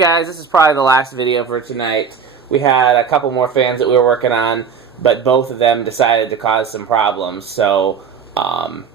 guys, this is probably the last video for tonight. We had a couple more fans that we were working on, but both of them decided to cause some problems. So I'm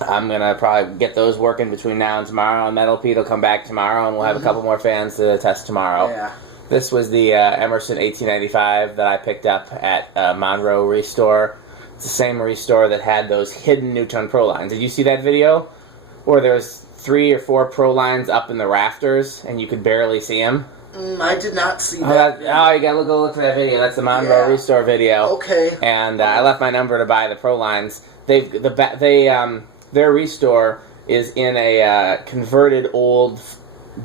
going to probably get those working between now and tomorrow. And Metal Pete will come back tomorrow, and we'll have a couple more fans to test tomorrow. Yeah. This was the Emerson 1895 that I picked up at Monroe Restore. It's the same Restore that had those hidden Nutone Pro lines. Did you see that video? Where there's 3 or 4 Pro lines up in the rafters, and you could barely see them? I did not see that. You gotta go look at that video. That's the Monroe Restore video. Okay. And I left my number to buy the Pro lines. Their Restore is in a converted old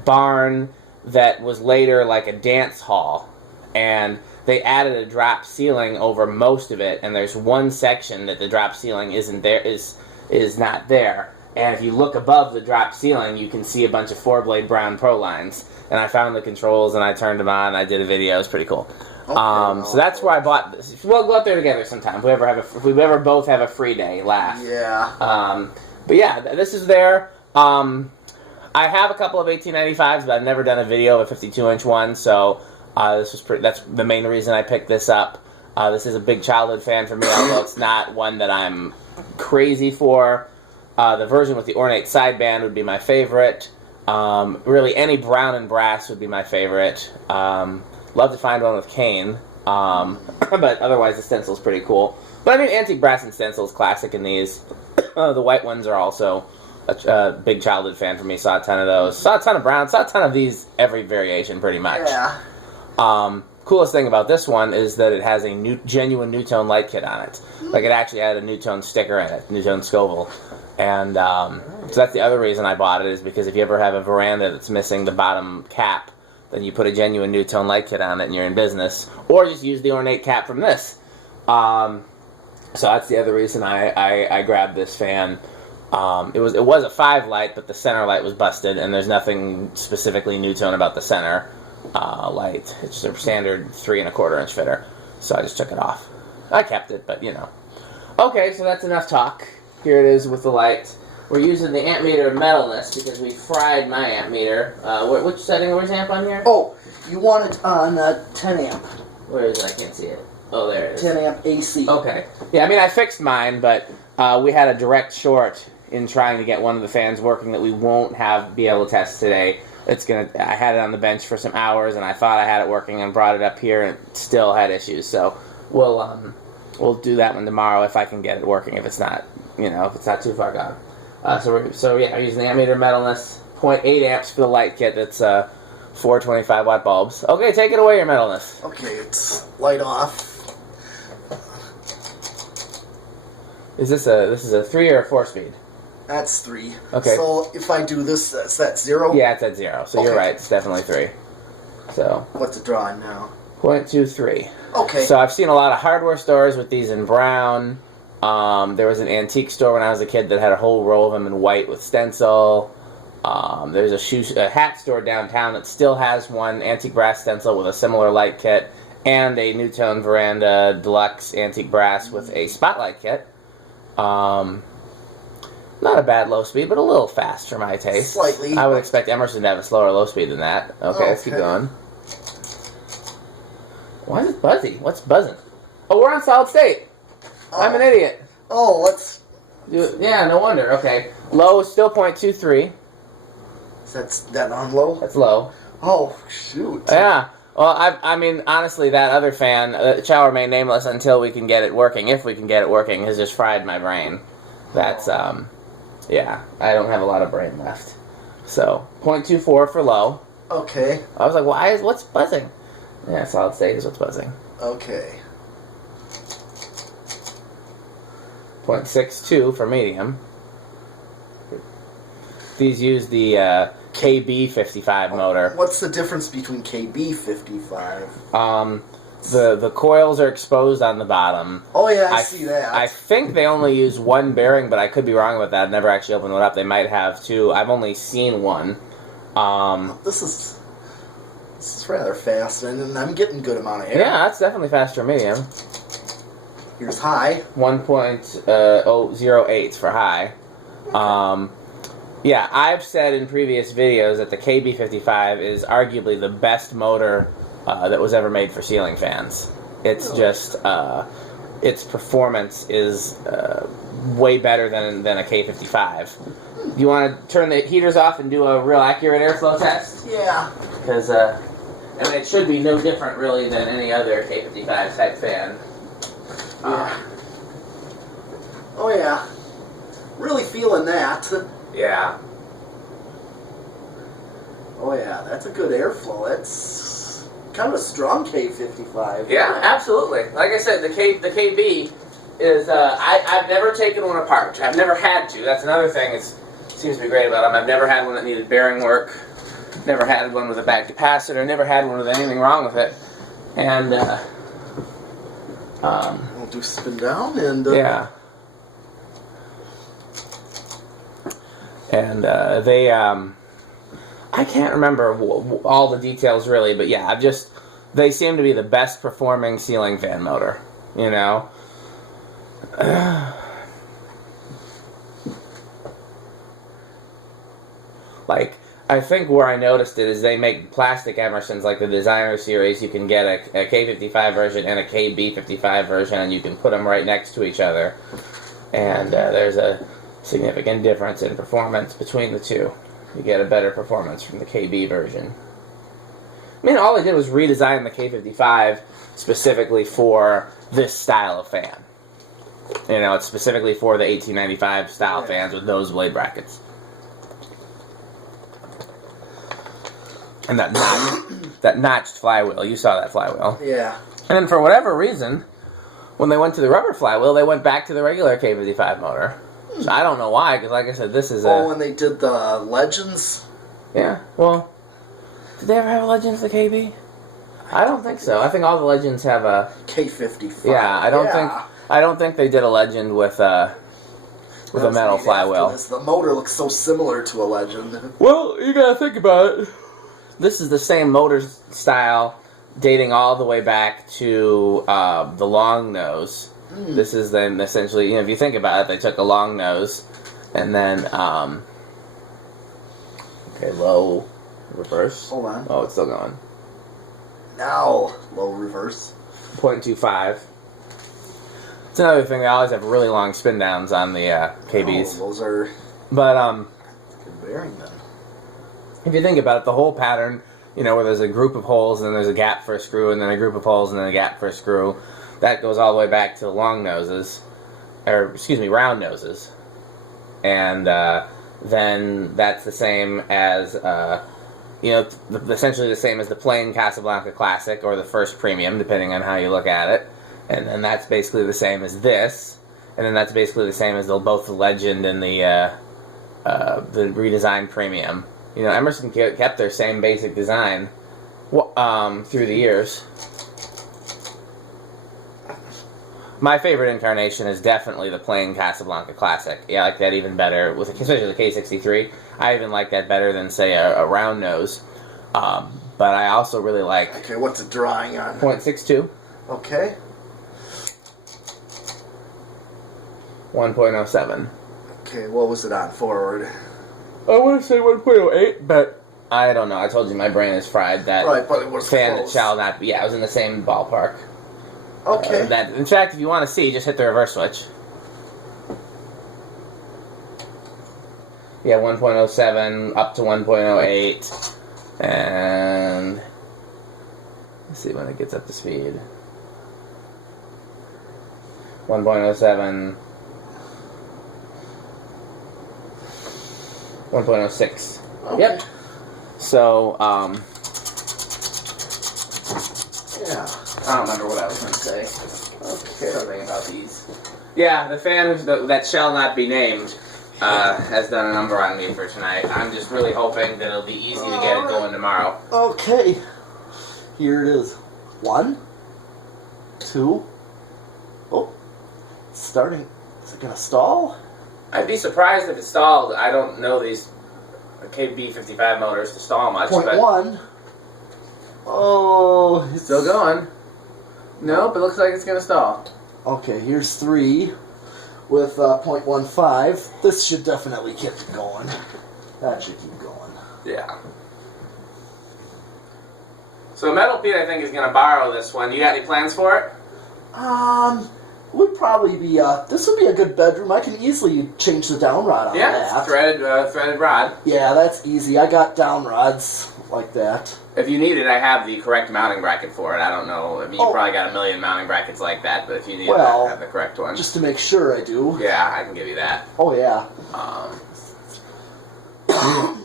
barn that was later like a dance hall, and they added a drop ceiling over most of it. And there's one section that the drop ceiling is not there. And if you look above the drop ceiling, you can see a bunch of 4-blade brown Pro lines. And I found the controls, and I turned them on, and I did a video. It was pretty cool. Okay, so that's where I bought this. We'll go out there together sometime. If we ever both have a free day, laugh. Yeah. But yeah, this is there. I have a couple of 1895s, but I've never done a video of a 52-inch one. So that's the main reason I picked this up. This is a big childhood fan for me, although it's not one that I'm crazy for. The version with the ornate sideband would be my favorite. Really, any brown and brass would be my favorite. Love to find one with cane. But otherwise, the stencil's pretty cool. But I mean, antique brass and stencil's classic in these. The white ones are also a big childhood fan for me. Saw a ton of those. Saw a ton of brown. Saw a ton of these, every variation pretty much. Yeah. Coolest thing about this one is that it has a genuine Nutone light kit on it. Like, it actually had a Nutone sticker in it, Nutone Scovill. And so that's the other reason I bought it, is because if you ever have a veranda that's missing the bottom cap, then you put a genuine Nutone light kit on it and you're in business. Or just use the ornate cap from this. So that's the other reason I grabbed this fan. It was a 5 light, but the center light was busted, and there's nothing specifically Nutone about the center light. It's just a standard 3 1/4 inch fitter. So I just took it off. I kept it, but you know. Okay, so that's enough talk. Here it is with the light. We're using the ammeter metalness because we fried my ammeter. Which setting? Where's the amp on here? Oh, you want it on 10 amp. Where is it? I can't see it. Oh, there it is. 10 amp AC. Okay. Yeah, I mean, I fixed mine, but we had a direct short in trying to get one of the fans working that we won't be able to test today. I had it on the bench for some hours, and I thought I had it working and brought it up here, and it still had issues. So we'll do that one tomorrow if I can get it working. If it's not, if it's not too far gone. So yeah, I'm using the ammeter metalness, 0.8 amps for the light kit. That's 4 25-watt bulbs. Okay, take it away, your metalness. Okay, it's light off. This is a 3 or a 4 speed? That's 3. Okay. So if I do this, that's that 0? Yeah, it's at 0. So you're right. It's definitely 3. So. What's it drawing now? 0.23. Okay. So I've seen a lot of hardware stores with these in brown. There was an antique store when I was a kid that had a whole row of them in white with stencil. There's a hat store downtown that still has one antique brass stencil with a similar light kit, and a Nutone Veranda Deluxe antique brass with a spotlight kit. Not a bad low speed, but a little fast for my taste. Slightly. I would expect Emerson to have a slower low speed than that. Okay, let's keep going. Why is it buzzy? What's buzzing? Oh, we're on solid state. Oh. I'm an idiot. Oh, let's... Yeah, no wonder. Okay. Low is still 0.23. That's that on low? That's low. Oh, shoot. Yeah. Well, I mean, honestly, that other fan, shall remain nameless until we can get it working, if we can get it working, has just fried my brain. That's, yeah, I don't have a lot of brain left. So, 0.24 for low. Okay. I was like, what's buzzing? Yeah, solid state is what's buzzing. Okay. 0.62 for medium. These use the KB55 motor. What's the difference between KB55? The coils are exposed on the bottom. Oh yeah, I see that. I think they only use one bearing, but I could be wrong with that. I've never actually opened one up. They might have two. I've only seen one. This is rather fast, and I'm getting a good amount of air. Yeah, that's definitely faster medium. Here's high. 1.008 for high. Yeah, I've said in previous videos that the KB55 is arguably the best motor that was ever made for ceiling fans. It's just, its performance is way better than a K55. Do you want to turn the heaters off and do a real accurate airflow test? Yeah. Because, it should be no different, really, than any other K55 type fan. Yeah. Oh, yeah. Really feeling that. Yeah. Oh, yeah. That's a good airflow. That's kind of a strong K55. Yeah, absolutely. Like I said, the KB is, I've never taken one apart. I've never had to. That's another thing that seems to be great about them. I've never had one that needed bearing work. Never had one with a bad capacitor. Never had one with anything wrong with it. And, we'll do spin down and... yeah. And, I can't remember all the details really, but yeah, they seem to be the best performing ceiling fan motor, you know? Like, I think where I noticed it is they make plastic Emersons, like the Designer Series. You can get a K55 version and a KB55 version, and you can put them right next to each other. And there's a significant difference in performance between the two. You get a better performance from the KB version. I mean, all they did was redesign the K55 specifically for this style of fan. You know, it's specifically for the 1895 style fans with those blade brackets. And that notched flywheel. You saw that flywheel. Yeah. And then for whatever reason, when they went to the rubber flywheel, they went back to the regular K55 motor. So I don't know why, because like I said, this is when they did the Legends? Yeah, well, did they ever have a Legends, the KB? I don't think so. I think all the Legends have a... K55. Yeah, I don't think they did a Legend with a metal flywheel. The motor looks so similar to a Legend. Well, you gotta think about it. This is the same motor style dating all the way back to the long nose. This is then essentially, you know, if you think about it, they took a long nose and then, okay, low reverse. Hold on. Oh, it's still going. Now, low reverse. 0.25. It's another thing, they always have really long spin downs on the KBs. Oh, those are... But, good bearing then. If you think about it, the whole pattern, you know, where there's a group of holes and then there's a gap for a screw and then a group of holes and then a gap for a screw, that goes all the way back to the long noses, or excuse me, round noses. And then that's the same as, you know, essentially the same as the plain Casablanca Classic or the first Premium, depending on how you look at it. And then that's basically the same as this. And then that's basically the same as both the Legend and the redesigned Premium. You know, Emerson kept their same basic design through the years. My favorite incarnation is definitely the plain Casablanca Classic. Yeah, I like that even better, especially the K63. I even like that better than, say, a round nose. But I also really like... Okay, what's it drawing on? 0.62. Okay. 1.07. Okay, what was it on forward? I want to say 1.08, but I don't know. I told you my brain is fried. That right, but it was fan close. That shall not be. Yeah, it was in the same ballpark. Okay. In fact, if you want to see, just hit the reverse switch. Yeah, 1.07 up to 1.08, and let's see when it gets up to speed. 1.07, 1.06. Okay. Yep. So, yeah. I don't remember what I was going to say. Okay. Something about these. Yeah, the fan that shall not be named has done a number on me for tonight. I'm just really hoping that it'll be easy to get it going tomorrow. Okay. Here it is. 1, 2. Oh. It's starting. Is it going to stall? I'd be surprised if it stalled. I don't know these KB55 motors to stall much. Point but 1. Oh. It's still going. Nope, it looks like it's going to stall. Okay, here's 3 with 0.15. This should definitely get it going. That should keep going. Yeah. So Metal Pete, I think, is going to borrow this one. You got any plans for it? Would probably be, this would be a good bedroom. I can easily change the down rod on that. Yeah, it's threaded rod. Yeah, that's easy. I got down rods like that. If you need it, I have the correct mounting bracket for it. I don't know. I mean, you probably got a million mounting brackets like that, but if you need it, I have the correct one. Just to make sure I do. Yeah, I can give you that. Oh, yeah.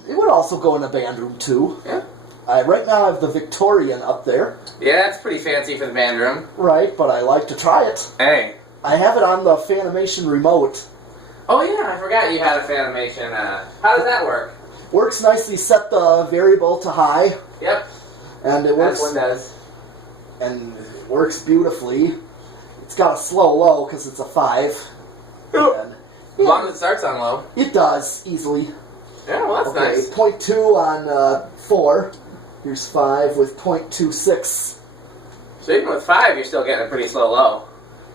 It would also go in a band room, too. Yeah. Right now I have the Victorian up there. Yeah, it's pretty fancy for the band room. Right, but I like to try it. Hey. I have it on the Fanimation remote. Oh, yeah, I forgot you had a Fanimation. How does that work? Works nicely. Set the variable to high. Yep. And it works. That one does. And it works beautifully. It's got a slow low because it's a 5. And, as long as it starts on low. It does, easily. Yeah, well, that's nice. 0.2 on 4. Here's 5 with 0.26. So even with 5, you're still getting a pretty slow low.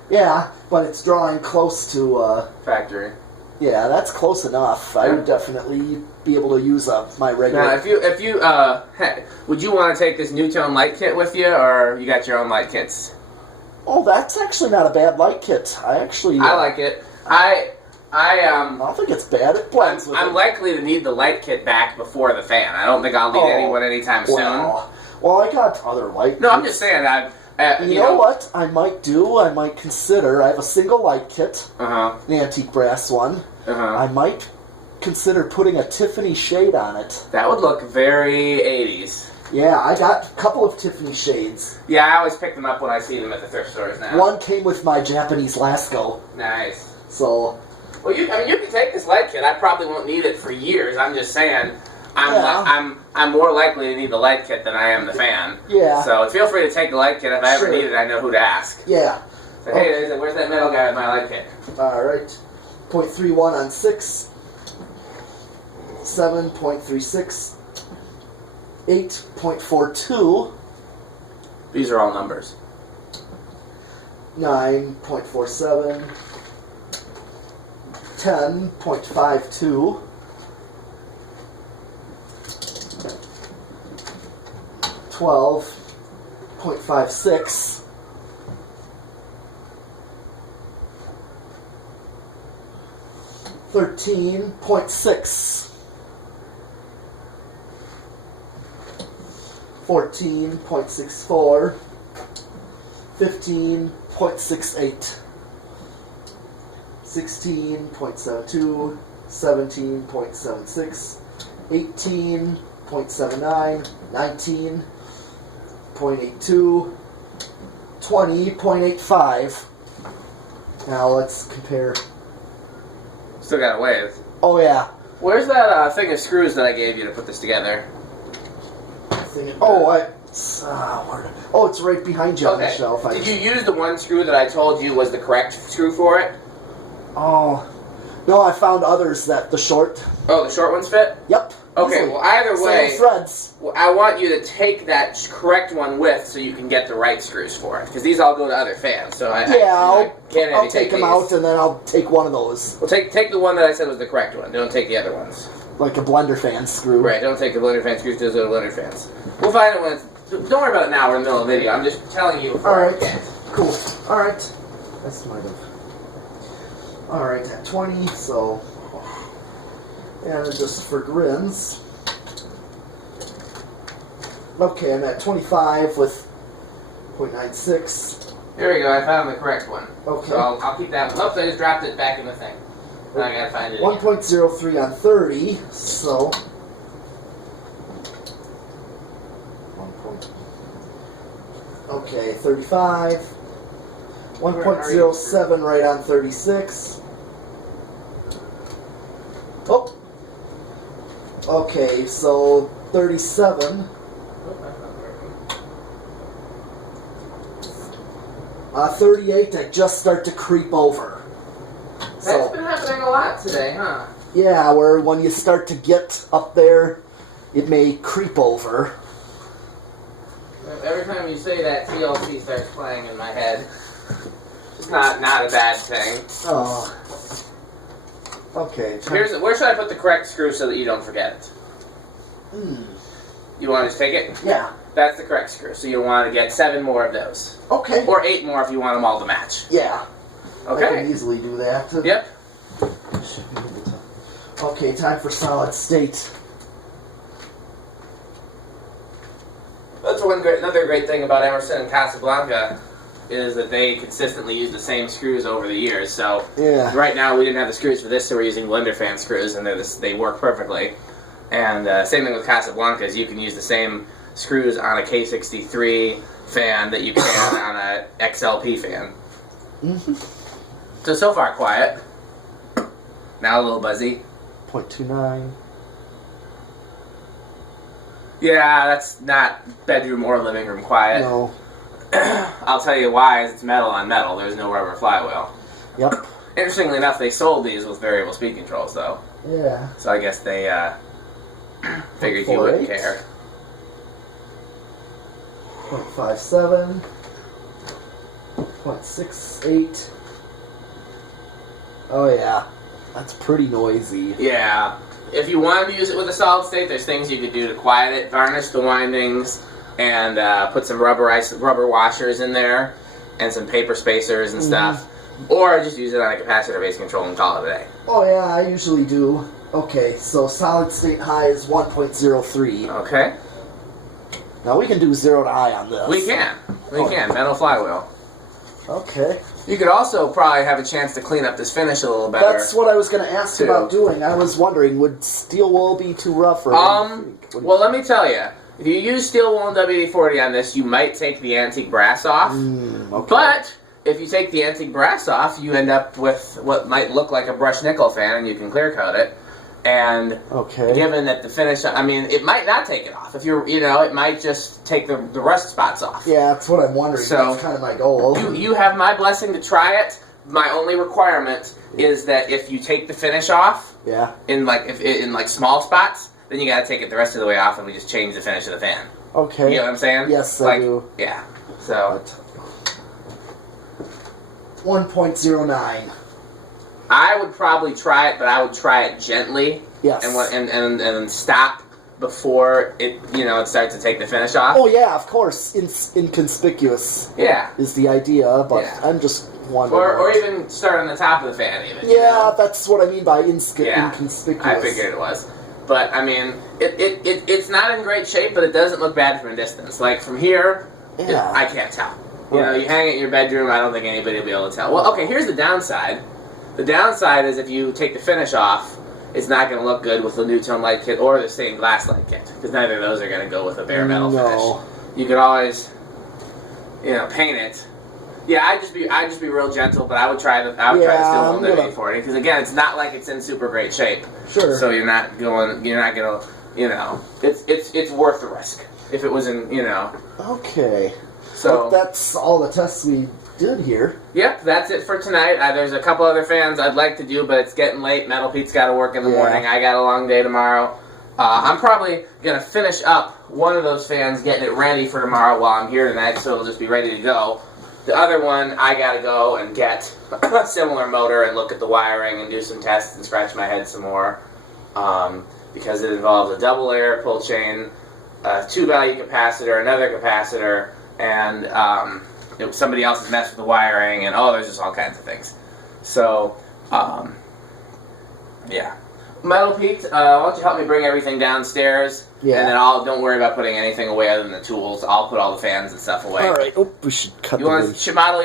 Yeah, but it's drawing close to... factory. Yeah, that's close enough. I would definitely be able to use my regular... Now, if you would you want to take this Nutone light kit with you, or you got your own light kits? Oh, that's actually not a bad light kit. I like it. I don't think it's bad. It blends with it. I'm likely to need the light kit back before the fan. I don't think I'll need anyone anytime soon. Well, I got other light kits. No, I'm just saying that. You know what I might do? I might consider... I have a single light kit. An antique brass one. I might consider putting a Tiffany shade on it. That would look very 80s. Yeah, I got a couple of Tiffany shades. Yeah, I always pick them up when I see them at the thrift stores now. One came with my Japanese Lasco. Nice. So... Well, you can take this light kit. I probably won't need it for years. I'm just saying... I'm more likely to need the light kit than I am the fan. Yeah. So feel free to take the light kit. If I ever need it, I know who to ask. Yeah. So, hey, where's that metal guy with my light kit? Alright. 0.31 on 6. 7.36. 8.42. These are all numbers. 9.47. 10.52. 12.56. 13.6. 14.64. 15.68. 16.72. 17.76. 18.79. 19. 0.82, 20.85. Now let's compare. Still got a ways. Oh yeah. Where's that thing of screws that I gave you to put this together? It's right behind you on the shelf. Did you use the one screw that I told you was the correct screw for it? Oh, no, I found others that the short. Oh, the short ones fit? Yep. Okay, easily. well, either way, same threads. Well, I want you to take that correct one with so you can get the right screws for it. Because these all go to other fans, so I can't I'll take them out and then I'll take one of those. Well, take the one that I said was the correct one. Don't take the other ones. Like a blender fan screw. Right, don't take the blender fan screws, those are the blender fans. We'll find it when it's... Don't worry about it now, we're in the middle of the video. I'm just telling you before I forget. Cool. Alright. That's might have... Alright, at 20, so... And just for grins... Okay, I'm at 25 with 0.96. Here we go, I found the correct one. Okay. So I'll keep that one. Oops, I just dropped it back in the thing. Now I gotta find it 1.03 on 30, so... Okay, 35. 1.07 right on 36. Oh! Okay, so 37. 38, I just start to creep over. That's been happening a lot today, huh? Yeah, where when you start to get up there, it may creep over. Every time you say that, TLC starts playing in my head. It's not a bad thing. Oh. Okay. Where should I put the correct screw so that you don't forget it? You want to just take it? Yeah. That's the correct screw. So you want to get 7 more of those. Okay. Or 8 more if you want them all to match. Yeah. Okay. I can easily do that. Yep. Okay, time for solid state. That's another great thing about Emerson and Casablanca is that they consistently use the same screws over the years. So right now we didn't have the screws for this, so we're using blender fan screws, and they work perfectly. And same thing with Casablanca is you can use the same screws on a K63 fan that you can on a XLP fan. So far quiet. Now a little buzzy. 0.29. Yeah, that's not bedroom or living room quiet. No. I'll tell you why. It's metal on metal. There's no rubber flywheel. Yep. Interestingly enough, they sold these with variable speed controls, though. Yeah. So I guess they figured you wouldn't care. 0.57. 0.68. Oh yeah. That's pretty noisy. Yeah. If you want to use it with a solid state, there's things you could do to quiet it. Varnish the windings and put some rubber washers in there and some paper spacers and stuff. Or just use it on a capacitor-based control and call it a day. Oh yeah, I usually do. Okay, so solid state high is 1.03. Okay. Now we can do 0 to high on this. We can. We can. Metal flywheel. Okay. You could also probably have a chance to clean up this finish a little better. That's what I was going to ask about doing. I was wondering, would steel wool be too rough? Or well, let me tell you. If you use steel wool and WD-40 on this, you might take the antique brass off. Okay. But if you take the antique brass off, you end up with what might look like a brushed nickel fan, and you can clear coat it. And given that the finish, I mean, it might not take it off. If you're, it might just take the rust spots off. Yeah, that's what I'm wondering. So that's kind of my goal. You have my blessing to try it. My only requirement is that if you take the finish off, in like small spots, then you got to take it the rest of the way off, and we just change the finish of the fan. Okay. You know what I'm saying? Yes, I do. Yeah. So 1.09. I would probably try it, but I would try it gently. Yes. And stop before it it starts to take the finish off. Oh yeah, of course. Inconspicuous. Yeah. Is the idea, but I'm just wondering. Or even start on the top of the fan, even. Yeah, that's what I mean by inconspicuous. I figured it was. But I mean, it's not in great shape, but it doesn't look bad from a distance. Like from here, I can't tell. You hang it in your bedroom. I don't think anybody will be able to tell. Well, okay. Here's the downside. The downside is if you take the finish off, it's not going to look good with the Nutone light kit or the stained glass light kit, because neither of those are going to go with a bare metal finish. You could always, paint it. Yeah, I'd just be real gentle, but I would try the steel wool WD-40, because again, it's not like it's in super great shape. Sure. So you're not gonna, it's worth the risk if it was in, Okay. So but that's all the tests we did here. Yep, that's it for tonight. There's a couple other fans I'd like to do, but it's getting late. Metal Pete's got to work in the morning. I got a long day tomorrow. I'm probably going to finish up one of those fans, getting it ready for tomorrow while I'm here tonight, so it'll just be ready to go. The other one, I got to go and get a similar motor and look at the wiring and do some tests and scratch my head some more, because it involves a double layer pull chain, a 2-value capacitor, another capacitor, and somebody else has messed with the wiring, and there's just all kinds of things. So, yeah. Metal Pete, why don't you help me bring everything downstairs? Yeah. And then don't worry about putting anything away other than the tools. I'll put all the fans and stuff away. All right. Oh, we should cut You want to model